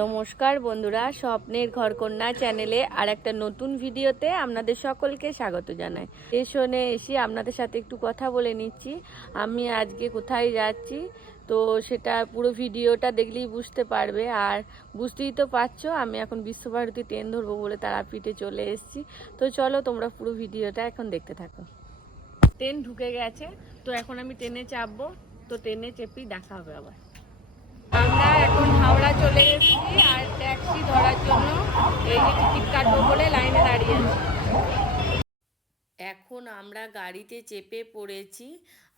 নমস্কার বন্ধুরা, স্বপ্নের ঘরকন্যা চ্যানেলে আর একটা নতুন ভিডিওতে আপনাদের সকলকে স্বাগত জানাই। স্টেশনে এসে আপনাদের সাথে একটু কথা বলে নিচ্ছি। আমি আজকে কোথায় যাচ্ছি, তো সেটা পুরো ভিডিওটা দেখলেই বুঝতে পারবে। আর বুঝতেই তো পারছ, আমি এখন বিশ্বভারতী ট্রেন ধরবো বলে তারাপীঠে চলে এসেছি। তো চলো তোমরা পুরো ভিডিওটা এখন দেখতে থাকো। ট্রেন ঢুকে গেছে, তো এখন আমি ট্রেনে চাপবো, তো ট্রেনে চেপেই দেখা হবে আবার। আমরা এখন হাওড়া চলে এসেছি আর ট্যাক্সি ধরার জন্য এই যে টিকিট কাটবো বলে লাইনে দাঁড়িয়ে আছি। এখন আমরা গাড়িতে চেপে পড়েছি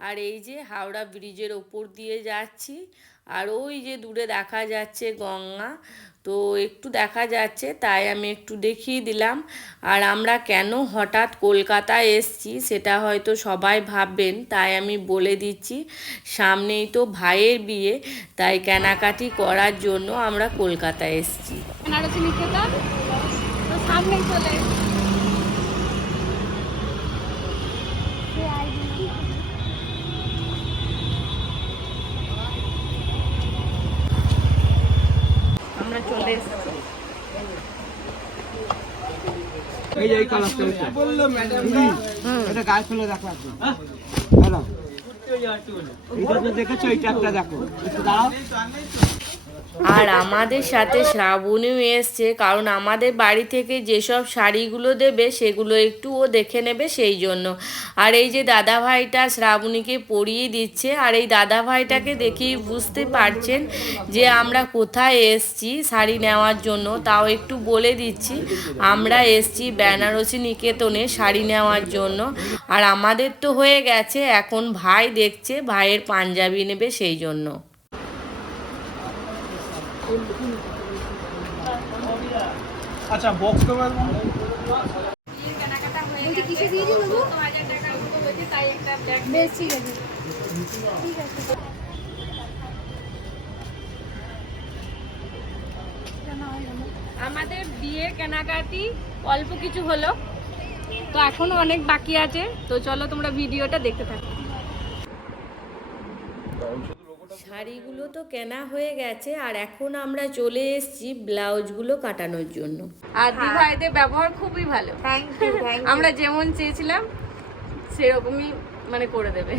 আর এই যে হাওড়া ব্রিজের ওপর দিয়ে যাচ্ছি আর ওই যে দূরে দেখা যাচ্ছে গঙ্গা, তো একটু দেখা যাচ্ছে তাই আমি একটু দেখিয়ে দিলাম। আর আমরা কেন হঠাৎ কলকাতায় এসছি সেটা হয়তো সবাই ভাববেন, তাই আমি বলে দিচ্ছি, সামনেই তো ভাইয়ের বিয়ে, তাই কেনাকাটি করার জন্য আমরা কলকাতায় এসছি। সামনেই চলে এই যে এই কালারটা বলল ম্যাডাম এটা গায়ে খুলে দেখো হ্যালো। এইটা দেখেছ এইটা একটা দেখো। দাঁড়াও। আর আমাদের সাথে শ্রাবণীও এসছে, কারণ আমাদের বাড়ি থেকে যেসব শাড়িগুলো দেবে সেগুলো একটু ও দেখে নেবে সেই জন্য। আর এই যে দাদা ভাইটা শ্রাবণীকে পরিয়ে দিচ্ছে, আর এই দাদা ভাইটাকে দেখেই বুঝতে পারছেন যে আমরা কোথায় এসছি শাড়ি নেওয়ার জন্য। তাও একটু বলে দিচ্ছি, আমরা এসছি বেনারসি নিকেতনে শাড়ি নেওয়ার জন্য। আর আমাদের তো হয়ে গেছে, এখন ভাই দেখছে, ভাইয়ের পাঞ্জাবি নেবে সেই জন্য। আচ্ছা বক্স বেশ ঠিক আছে। ঠিক আছে। আমাদের বিয়ে কেনাকাটি অল্প কিছু হলো। তো এখনও অনেক বাকি আছে। তো চলো তোমরা ভিডিওটা দেখতে থাকো। শাড়িগুলো তো কেনা হয়ে গেছে আর এখন আমরা চলে এসেছি ব্লাউজগুলো কাটানোর জন্য। আর দিভাইদের ব্যবহার খুবই ভালো। আমরা যেমন চেয়েছিলাম সেরকমই মানে করে দেবে।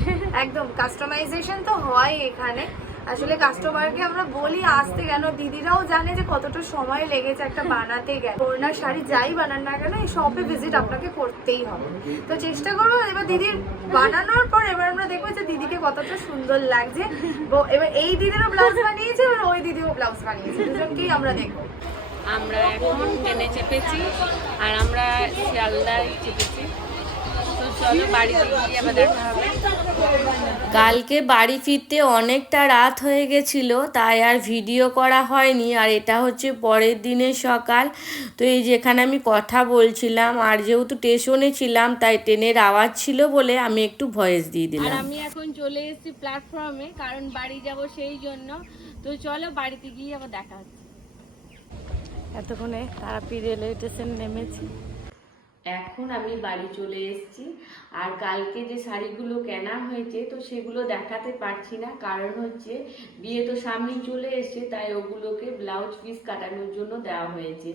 একদম কাস্টমাইজেশন তো হয় এখানে। আসলে কাস্টমারকে আমরা বলি আসতে কেন? দিদিরাও জানে যে কতটা সময় লেগেছে একটা বানাতে গেলে। ওনার শাড়ি যাই বানান না কেন এই শপে ভিজিট আপনাকে করতেই হবে। তো চেষ্টা করব এবার দিদির বানানোর পর এবার আমরা দেখব যে দিদিকে কতটা সুন্দর লাগছে। ব- এবার এই দিদিরও ব্লাউজ বানিয়েছে এবার ওই দিদিও ব্লাউজ বানিয়েছে। দুজনকেই আমরা দেখব। আমরা এখন ট্রেনে চেপেছি আর আমরা শিয়ালদায় চেপেছি। কালকে বাড়ি ফিরতে অনেকটা রাত হয়ে গেছিল তাই আর ভিডিও করা হয়নি আর এটা হচ্ছে পরের দিনের সকাল। তো এই যেখানে আমি কথা বলছিলাম আর যেহেতু স্টেশনে ছিলাম তাই ট্রেনের আওয়াজ ছিল বলে আমি একটু ভয়েস দিয়ে দিলাম। আর আমি এখন চলে এসেছি প্ল্যাটফর্মে কারণ বাড়ি যাব সেই জন্য। তো চলো বাড়িতে গিয়ে আবার দেখা হচ্ছে। এতক্ষণে তারাপীঠ রেলওয়ে স্টেশন নেমেছি। এখন আমি বাড়ি চলে এসেছি। আর কালকে যে শাড়িগুলো কেনা হয়েছে, তো সেগুলো দেখাতে পারছি না। কারণ হচ্ছে, বিয়ে তো সামনেই চলে এসেছে, তাই ওগুলোকে ব্লাউজ পিস কাটানোর জন্য দেওয়া হয়েছে।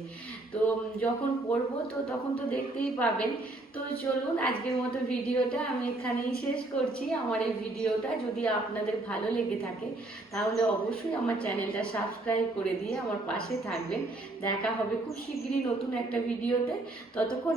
তো যখন পরবো, তো তখন তো দেখতেই পাবেন। তো চলুন, আজকের মতো ভিডিওটা আমি এখানেই শেষ করছি। আমার এই ভিডিওটা যদি আপনাদের ভালো লেগে থাকে, তাহলে অবশ্যই আমার চ্যানেলটা সাবস্ক্রাইব করে দিয়ে আমার পাশে থাকবেন। দেখা হবে খুব শীঘ্রই নতুন একটা ভিডিওতে। ততক্ষণ